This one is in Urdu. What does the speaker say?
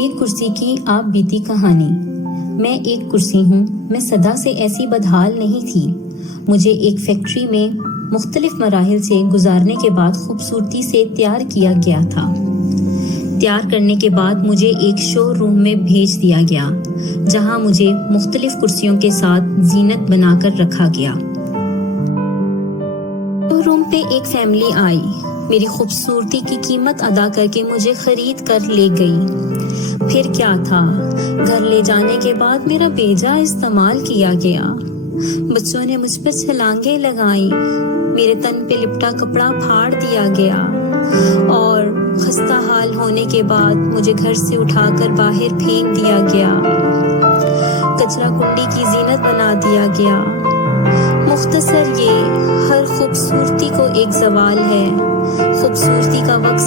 ایک کرسی کی آپ بیتی کہانی۔ میں ایک کرسی ہوں۔ میں صدا سے ایسی بدحال نہیں تھی۔ مجھے ایک فیکٹری میں مختلف مراحل سے گزارنے کے بعد خوبصورتی سے تیار کیا گیا تھا۔ تیار کرنے کے بعد مجھے ایک شو روم میں بھیج دیا گیا، جہاں مجھے مختلف کرسیوں کے ساتھ زینت بنا کر رکھا گیا۔ شو روم پہ ایک فیملی آئی، میری خوبصورتی کی قیمت ادا کر کے مجھے خرید کر لے گئی۔ پھر کیا تھا، گھر لے جانے کے بعد میرا بیجا استعمال کیا گیا۔ بچوں نے مجھ پر چھلانگیں لگائیں، میرے تن پہ لپٹا کپڑا پھاڑ دیا گیا، اور خستہ حال ہونے کے بعد مجھے گھر سے اٹھا کر باہر پھینک دیا گیا، کچرا کنڈی کی زینت بنا دیا گیا۔ مختصر یہ ہر خوبصورتی کو ایک زوال ہے۔ خوبصورتی کا وقت